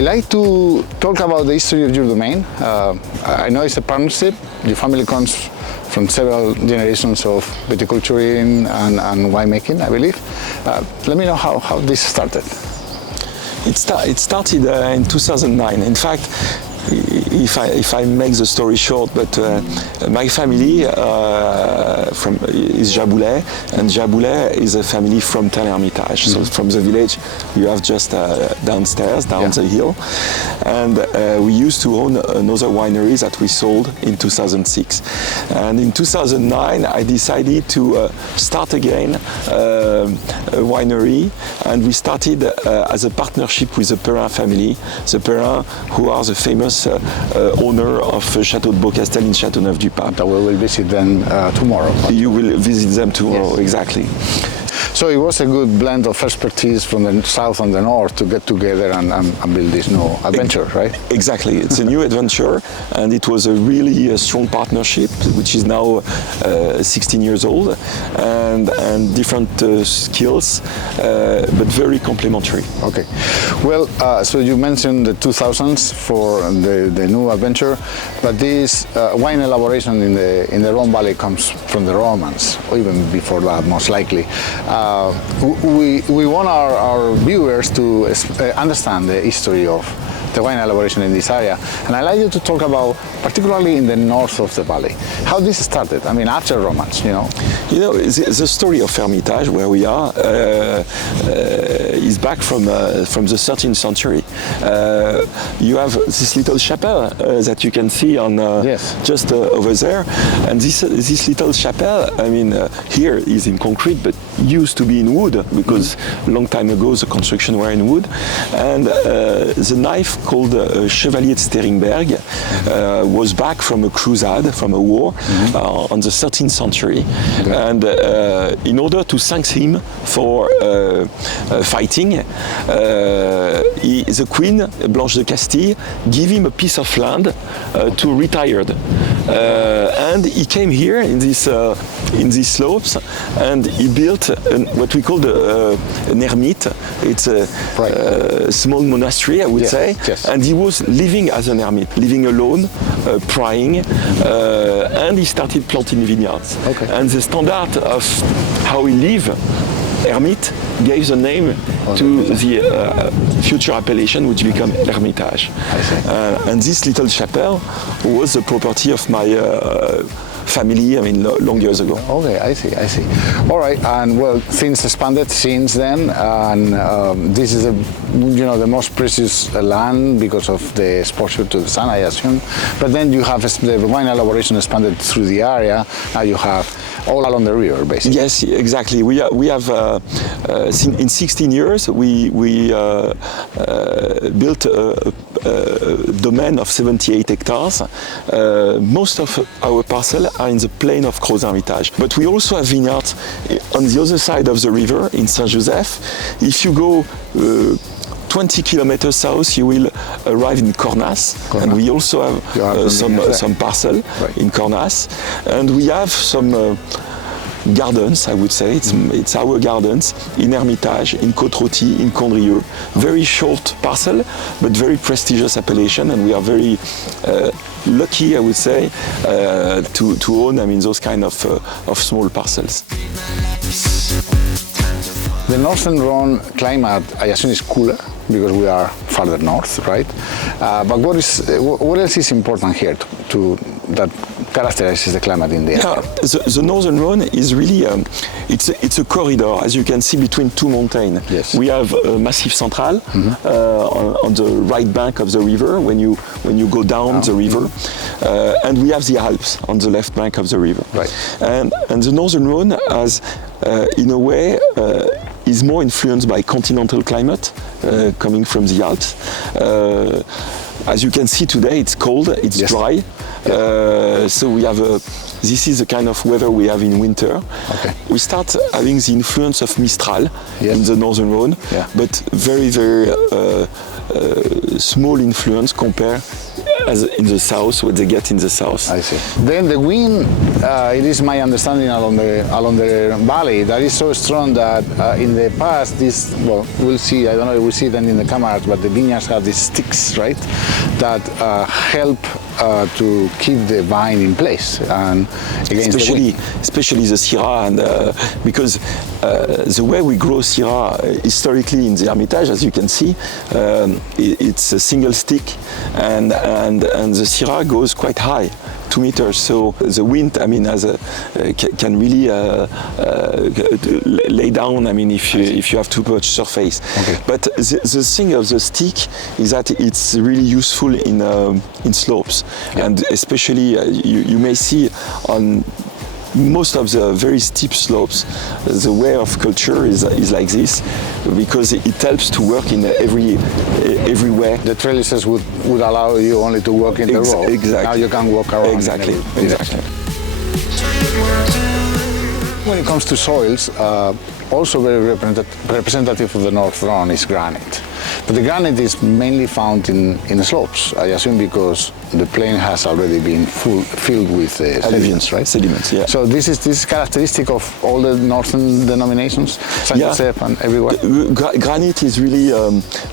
I like to talk about the history of your domain. I know it's a partnership. Your family comes from several generations of viticulturing and winemaking, I believe. Let me know how this started. It started in 2009. In fact, if I make the story short, but my family is Jaboulet, and Jaboulet is a family from Tel-Hermitage. So from the village you have just downstairs, down the hill. And we used to own another winery that we sold in 2006. And in 2009 I decided to start again a winery, and we started as a partnership with the Perrin family. The Perrin, who are the famous owner of Château de Beaucastel in Châteauneuf-du-Pape. We will visit them tomorrow. You will visit them tomorrow, yes. Exactly. So it was a good blend of expertise from the south and the north to get together and build this new adventure, right? Exactly. It's a new adventure, and it was a really strong partnership, which is now 16 years old, and different skills, but very complementary. Okay. Well, so you mentioned the 2000s for the new adventure, but this wine elaboration in the Rhone Valley comes from the Romans, or even before that, most likely. We want our viewers to understand the history of the wine elaboration in this area, and I'd like you to talk about, particularly in the north of the valley, how this started. I mean, after Romans, you know. You know, the story of Hermitage, where we are, is back from the 13th century. You have this little chapel that you can see on yes. just over there, and this little chapel, I mean, here is in concrete, but used to be in wood, because long time ago the construction were in wood, and the knife called Chevalier de Steringberg was back from a crusade, from a war on the 13th century. Okay. And in order to thank him for fighting, the Queen, Blanche de Castille, gave him a piece of land to retire. And he came here in these slopes, and he built what we call an ermite. It's a small monastery, I would say. Yes. And he was living as an hermit, living alone, praying, and he started planting vineyards. Okay. And the standard of how he lived, hermit, gave the name to the future appellation, which became Hermitage. And this little chapel was the property of my family, I mean, long years ago. Okay, I see. All right, and well, things expanded since then, and this is the most precious land because of the exposure to the sun, I assume. But then you have the wine elaboration expanded through the area. Now you have all along the river, basically. Yes, exactly. We have in 16 years we built a domain of 78 hectares. Most of our parcels are in the plain of Crozes-Hermitage. But we also have vineyards on the other side of the river in Saint-Joseph. If you go 20 kilometers south, you will arrive in Cornas, and we also have some parcel in Cornas, and we have some gardens, I would say. It's our gardens in Hermitage, in Côte-Rôtie, in Condrieu. Very short parcel, but very prestigious appellation, and we are very lucky, I would say, to own, I mean, those kind of small parcels. The northern Rhone climate, I assume, is cooler because we are farther north, right? But what else is important here that characterizes the climate in the area? Yeah, the northern Rhone is really it's a corridor, as you can see, between two mountains. Yes. We have Massif Central on the right bank of the river when you go down the river, and we have the Alps on the left bank of the river. Right. And the northern Rhone has, in a way, is more influenced by continental climate coming from the Alps. As you can see today, it's cold, it's dry. So we have this is the kind of weather we have in winter. Okay. We start having the influence of Mistral in the northern Rhone, but very, very small influence compared as in the south, what they get in the south. I see. Then the wind, it is my understanding along the valley that is so strong that in the past we'll see. I don't know if we see them in the cameras, but the vineyards have these sticks, right, that help to keep the vine in place and against the wind. Especially the Syrah, and because the way we grow Syrah historically in the Hermitage, as you can see, it's a single stick, and the Syrah goes quite high, 2 meters. So the wind, I mean, can really lay down. I mean, if you have too much surface. Okay. But the thing of the stick is that it's really useful in slopes, and especially you may see on most of the very steep slopes, the way of culture is like this, because it helps to work in everywhere. The trellises would allow you only to work in the row. Exactly. Now you can walk around. Exactly. When it comes to soils, also very representative of the North Rhone is granite. But the granite is mainly found in the slopes, I assume, because the plain has already been filled with sediments, right? Sediments, yeah. So this is characteristic of all the northern denominations, Saint-Joseph and everywhere? Granite is really,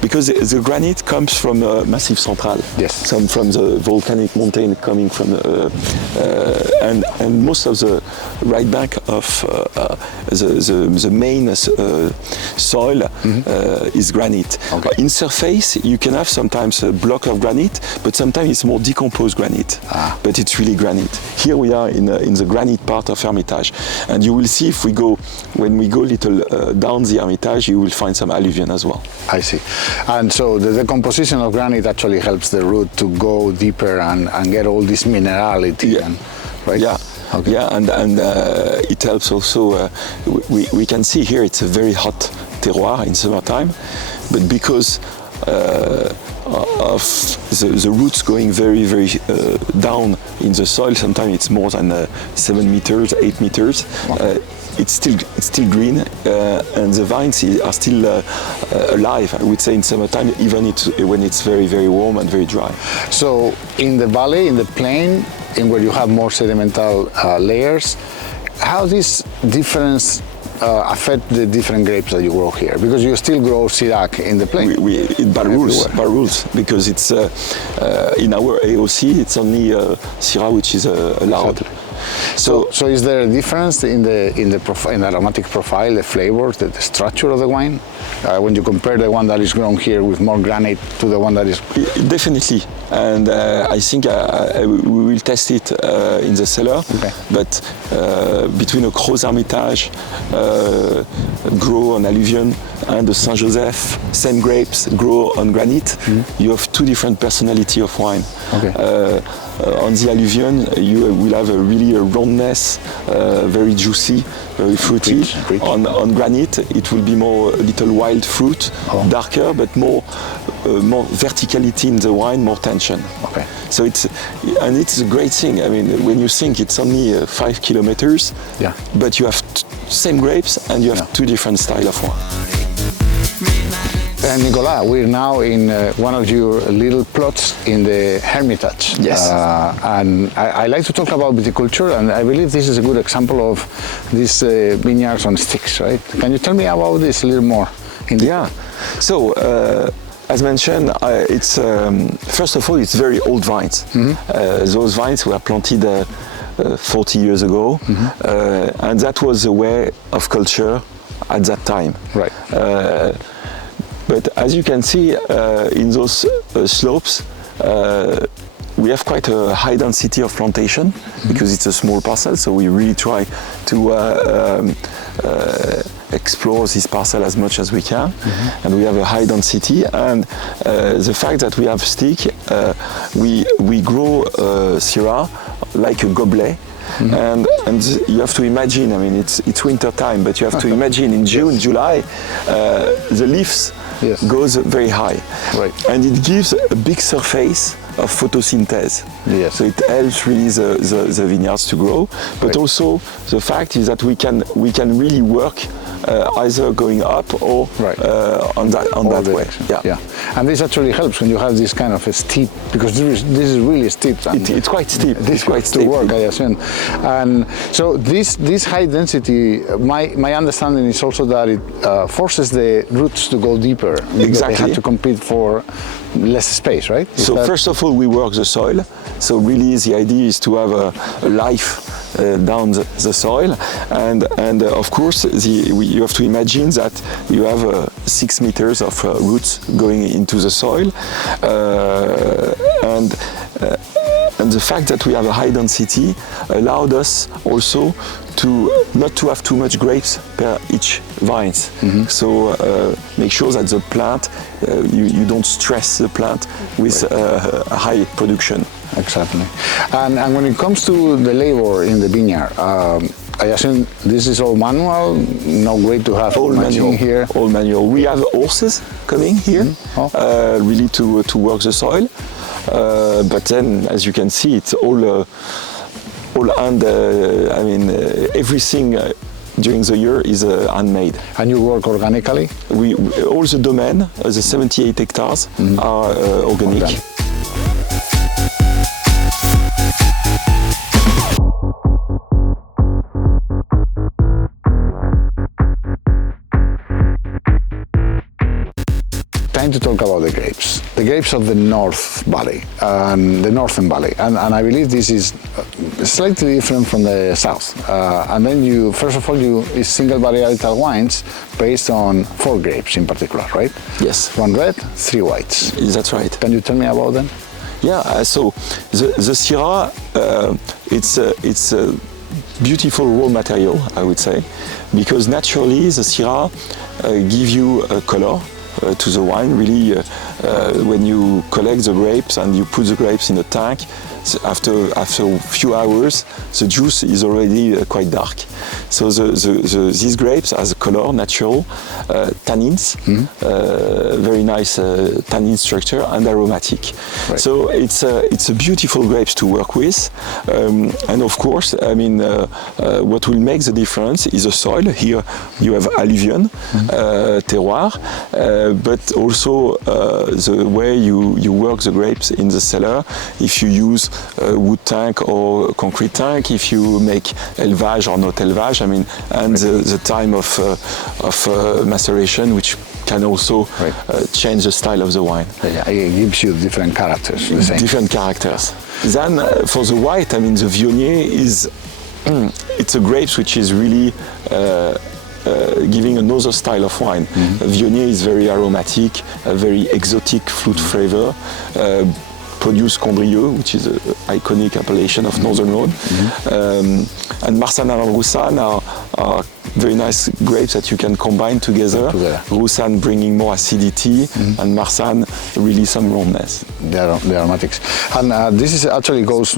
because the granite comes from Massif Central. Yes. From the volcanic mountain coming from, and most of the right bank of the main soil is granite. Okay. In surface, you can have sometimes a block of granite, but sometimes it's more decomposed granite. But it's really granite. Here we are in the granite part of Hermitage, and you will see when we go little down the Hermitage, you will find some alluvion as well. I see. And so the decomposition of granite actually helps the root to go deeper and get all this minerality. Yeah. Right? Yeah. Okay. Yeah, and it helps also. We can see here it's a very hot terroir in summertime, but because of the roots going very, very down in the soil, sometimes it's more than 7 meters, 8 meters. Okay. It's still green, and the vines are still alive, I would say, in summertime, even when it's very, very warm and very dry. So in the valley, in the plain, in where you have more sedimental layers, how this difference affect the different grapes that you grow here? Because you still grow Syrah in the plain. Barrules, because it's in our AOC, it's only Syrah which is allowed. So is there a difference in the aromatic profile, the flavor, the structure of the wine, when you compare the one that is grown here with more granite to the one that is? Definitely, and I think we will test it in the cellar. Okay. But between a Crozes Hermitage, grow on alluvion, and the Saint-Joseph, same grapes grow on granite, you have two different personality of wine. Okay. On the alluvion, you will have a roundness, very juicy, very fruity. Rich. On granite, it will be more a little wild fruit, darker, but more verticality in the wine, more tension. Okay. So it's a great thing. I mean, when you think it's only 5 kilometers, but you have same grapes and you have two different style of wine. Nicolas, we're now in one of your little plots in the Hermitage. Yes. And I like to talk about viticulture, and I believe this is a good example of these vineyards on sticks, right? Can you tell me about this a little more? So, as mentioned, it's first of all, it's very old vines. Those vines were planted 40 years ago, and that was the way of culture at that time. Right. But as you can see in those slopes, we have quite a high density of plantation because it's a small parcel, so we really try to explore this parcel as much as we can, and we have a high density. And the fact that we have stick, we grow Syrah like a goblet. And you have to imagine, I mean, it's winter time, but you have to imagine in June, July, the leaves goes very high. Right. And it gives a big surface of photosynthesis. Yes. So it helps really the vineyards to grow. But also the fact is that we can really work either going up or Right. on that way. Yeah, and this actually helps when you have this kind of a steep, because this is really steep. It's quite steep. This It's quite to steep. work, I assume. And so this high density, my understanding is also that it forces the roots to go deeper. Because Exactly. they have to compete for less space, right? So first of all, we work the soil. So really, the idea is to have a life down the soil, and of course, you have to imagine that you have 6 meters of roots going into the soil, and the fact that we have a high density allowed us also not to have too much grapes per each vines. So make sure that the plant, you don't stress the plant with a high production. Exactly. And when it comes to the labor in the vineyard, I assume this is all manual, no way to have All manual here. All manual. We have horses coming here, really to work the soil. But then, as you can see, it's all hand. I mean, everything during the year is handmade. And you work organically? All the domain, the 78 hectares, are organic. Okay. Time to talk about the grapes of the North Valley, the Northern Valley, and I believe this is slightly different from the South. And then first of all, is single varietal wines based on 4 grapes in particular, right? Yes. 1 red, 3 whites. That's right. Can you tell me about them? Yeah. So the Syrah, it's a beautiful raw material, I would say, because naturally the Syrah give you a color to the wine. Really, when you collect the grapes and you put the grapes in a tank, after a few hours, the juice is already quite dark. So these grapes has a color, natural, tannins, very nice tannin structure, and aromatic. Right. So it's a beautiful grapes to work with, and of course, I mean, what will make the difference is the soil. Here you have alluvion, terroir, but also the way you work the grapes in the cellar. If you use wood tank or concrete tank, if you make élevage or not élevage, I mean, and the time of maceration, which can also change the style of the wine. Yeah, it gives you different characters. The same. Different characters. Then for the white, I mean, the Viognier is it's a grapes which is really giving another style of wine. Viognier is very aromatic, a very exotic fruit flavor. Produce Condrieu, which is an iconic appellation of Northern Rhone. And Marsanne and Roussanne are very nice grapes that you can combine together. Roussanne bringing more acidity, and Marsanne really some roundness. The aromatics. And this actually goes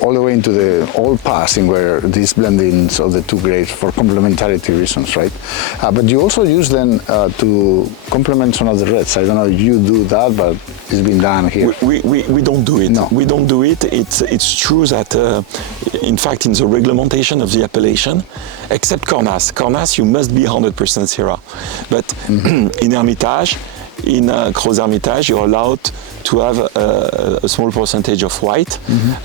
all the way into the old past, in where these blendings of the 2 grapes for complementarity reasons, right? But you also use them to complement some of the reds. I don't know if you do that, but it's been done here. We don't do it. No. We don't do it. It's true that, in fact, in the reglementation of the appellation, except Cornas, you must be 100% Syrah. But in Hermitage, in Gros Hermitage, you're allowed to have a small percentage of white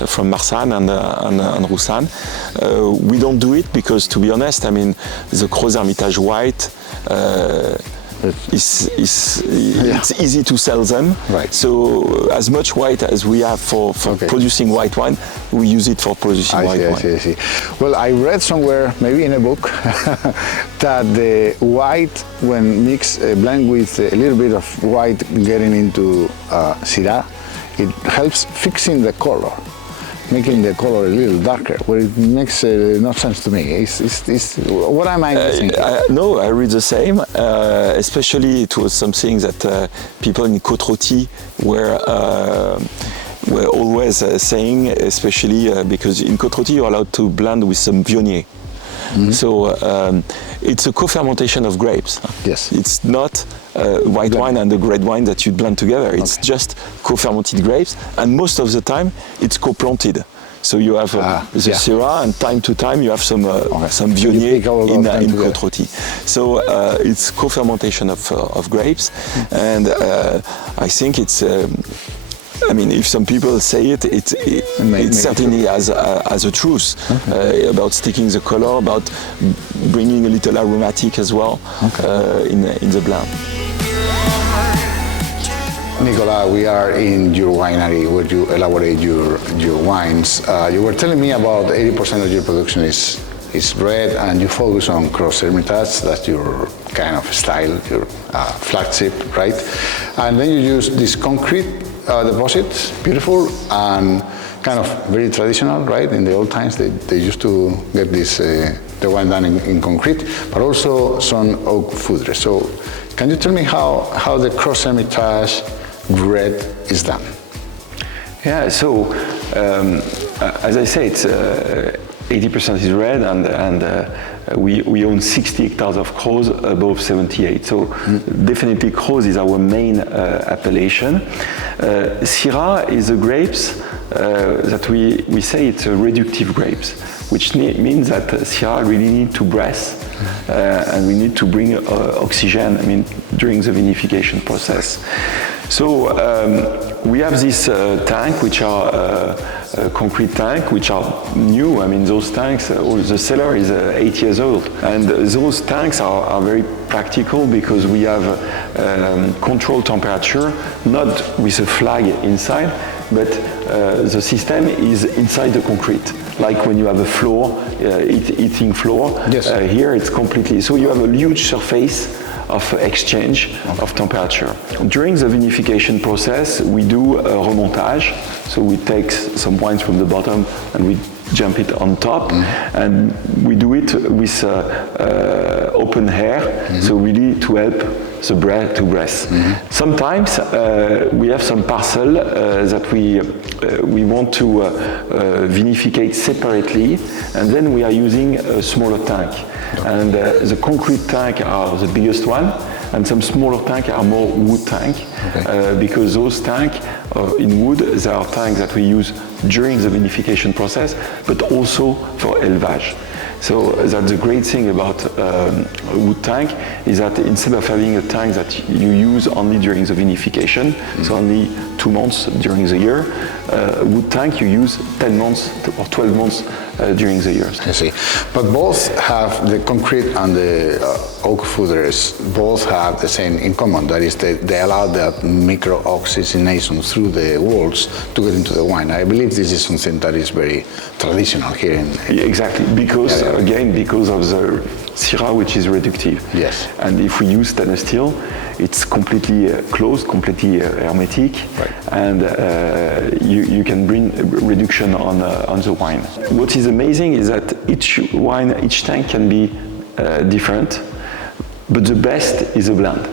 from Marsanne and Roussanne. We don't do it because, to be honest, I mean, the Gros Hermitage white it's easy to sell them. Right. So as much white as we have for producing white wine, we use it for producing white wine. I see. Well, I read somewhere, maybe in a book, that the white, when mixed, blend with a little bit of white getting into Syrah, it helps fixing the color, making the color a little darker, where it makes no sense to me. What am I missing? No, I read the same. Especially it was something that people in Côte Rôtie were always saying, especially because in Côte Rôtie you're allowed to blend with some Viognier. So it's a co-fermentation of grapes. Yes. It's not white wine and the red wine that you blend together. It's just co-fermented grapes, and most of the time it's co-planted. So you have the Syrah, and time to time you have some Viognier in Côte Rôtie. So it's co-fermentation of grapes, and I think it's. I mean, if some people say it certainly has a truth about sticking the color, about bringing a little aromatic as well in the blend. Nicolas, we are in your winery where you elaborate your wines. You were telling me about 80% of your production is red, and you focus on Crusades. That's your kind of style, your flagship, right? And then you use this concrete deposit, beautiful and kind of very traditional, right? In the old times, they used to get this the wine done in concrete, but also some oak foudre. So, can you tell me how the Crusades red is done? Yeah, so as I say, it's 80% is red, and we own 60 hectares of Crozes above 78. So definitely Crozes is our main appellation. Syrah is the grapes that we say it's a reductive grapes, which means that Syrah really need to breathe, and we need to bring oxygen, I mean, during the vinification process. So we have this tank, which are concrete tank, which are new. I mean, those tanks, the cellar is 8 years old. And those tanks are very practical because we have controlled temperature, not with a flag inside, but the system is inside the concrete. Like when you have a floor, heating floor, yes. Here it's completely, so you have a huge surface of exchange of temperature. During the vinification process, we do a remontage, so we take some wines from the bottom and we jump it on top, and we do it with open air, so really to help the breath to breathe. Sometimes we have some parcel that we want to vinificate separately, and then we are using a smaller tank. And the concrete tank are the biggest one, and some smaller tanks are more wood tank, because those tanks in wood, they are tanks that we use during the vinification process, but also for élevage. So that's the great thing about a wood tank, is that instead of having a tank that you use only during the vinification, so only 2 months during the year, a wood tank you use 10 months or 12 months during the year. I see. But both have, the concrete and the oak foudres, both have the same in common. That is, they allow that micro-oxygenation through the walls to get into the wine. I believe this is something that is very traditional here in... Yeah, exactly, because again, because of the Syrah, which is reductive. Yes. And if we use stainless steel, it's completely closed, completely hermetic, and you can bring reduction on the wine. What is amazing is that each wine, each tank can be different, but the best is a blend.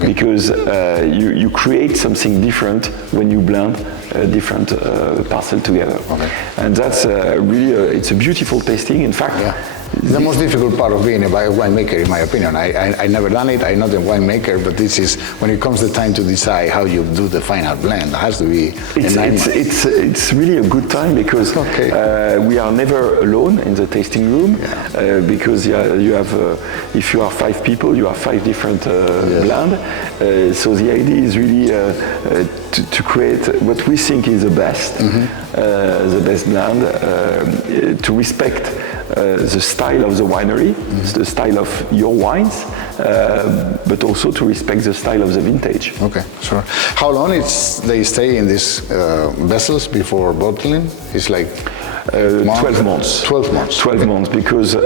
Because you create something different when you blend different parcels together. And that's really, it's a beautiful tasting. In fact, the most difficult part of being a winemaker, in my opinion. I never done it, I'm not a winemaker, but this is, when it comes the time to decide how you do the final blend, it has to be... It's really a good time, because we are never alone in the tasting room, because you have, if you are 5 people, you have 5 different blends. So the idea is really to create what we think is the best blend, to respect the style of the winery, the style of your wines, but also to respect the style of the vintage. Okay, sure. How long they stay in these vessels before bottling? It's like 12 months. 12 months. 12 months, because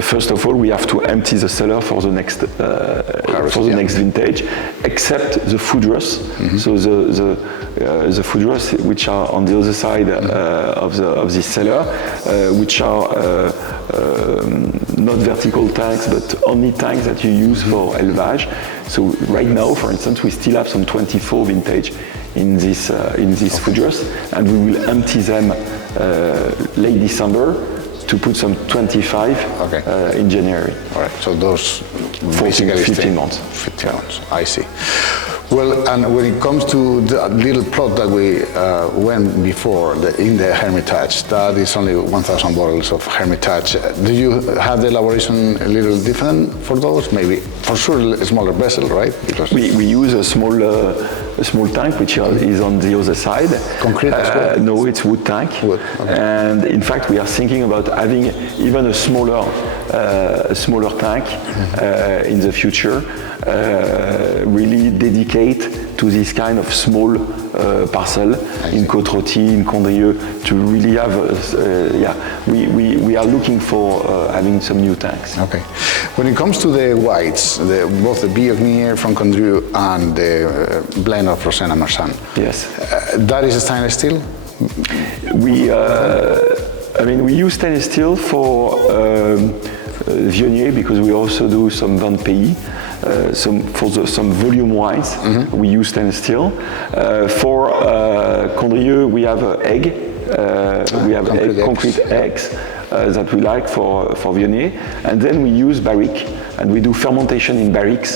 first of all, we have to empty the cellar for the next next vintage, except the foudres. So the foudres, which are on the other side of this cellar, which are not vertical tanks, but only tanks that you use for élevage. So right now, for instance, we still have some 24 vintage in these foudres, and we will empty them late December to put some 25 in January. All right, so those 15 months. 15 months, I see. Well, and when it comes to the little plot that we went before in the Hermitage, that is only 1,000 bottles of Hermitage. Do you have the elaboration a little different for those? Maybe, for sure, a smaller vessel, right? Because we use a small tank, which is on the other side. Concrete as well? No, it's wood tank. Wood, okay. And in fact, we are thinking about having even a smaller tank in the future, really dedicate to this kind of small parcel in Côte-Rôtie, in Condrieu, to really have, we are looking for having some new tanks. Okay. When it comes to the whites, both the Viognier from Condrieu and the blend of Roussanne and Marsanne. Yes. That is stainless steel? We use stainless steel for Viognier because we also do some Vin de Pays. Some volume wines, we use stainless steel. For Condrieu, we have egg. We have concrete eggs that we like for Viognier, and then we use barrique, and we do fermentation in barriques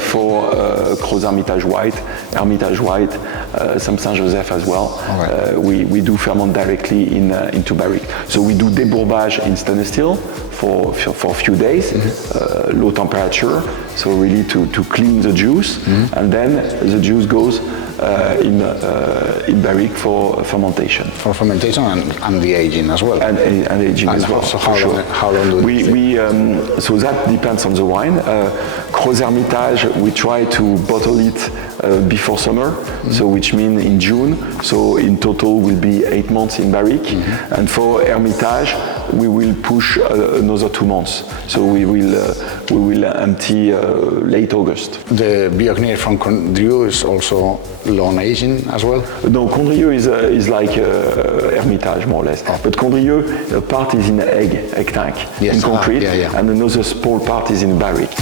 for Crozes Hermitage White, Hermitage White, some Saint-Joseph as well. Right. We do ferment directly into barrique. So we do débourbage in stainless steel for a few days, low temperature, so really to clean the juice, and then the juice goes in barrique for fermentation. For fermentation and the aging as well. And aging as well. So how long do we so that depends on the wine. Crozes Hermitage, we try to bottle it before summer, so which means in June. So in total will be 8 months in barrique. And for Hermitage, we will push another 2 months. So we will empty late August. The Viognier from Condrieu is also long aging as well? No, Condrieu is like Hermitage more or less. Oh. But Condrieu, a part is in egg tank, Yes. in concrete, Yeah. and another small part is in barrique.